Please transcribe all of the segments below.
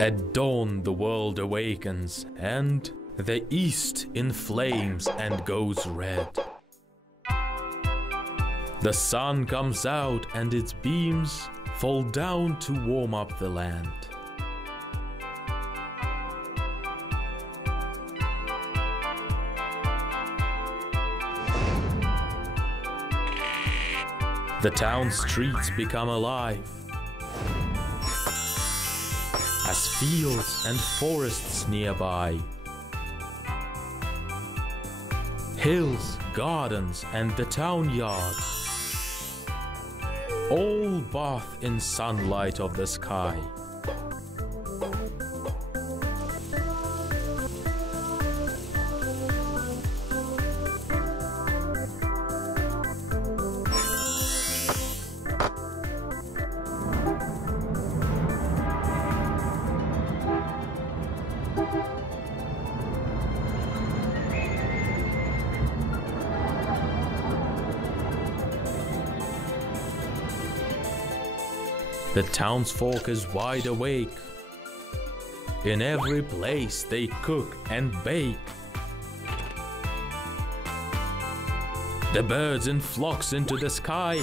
At dawn the world awakens, and the east in flames and goes red. The sun comes out and its beams fall down to warm up the land. The town streets become alive as fields and forests nearby, hills, gardens, and the town yard all bathe in sunlight of the sky. The townsfolk is wide awake. In every place they cook and bake. The birds in flocks into the sky.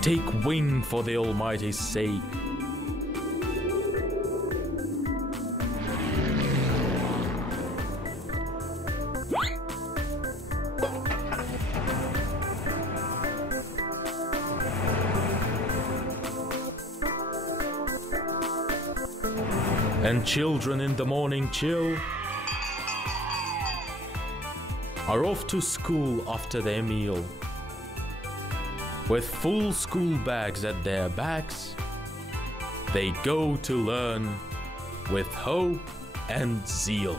Take wing for the Almighty's sake. And children in the morning chill are off to school after their meal. With full school bags at their backs, they go to learn with hope and zeal.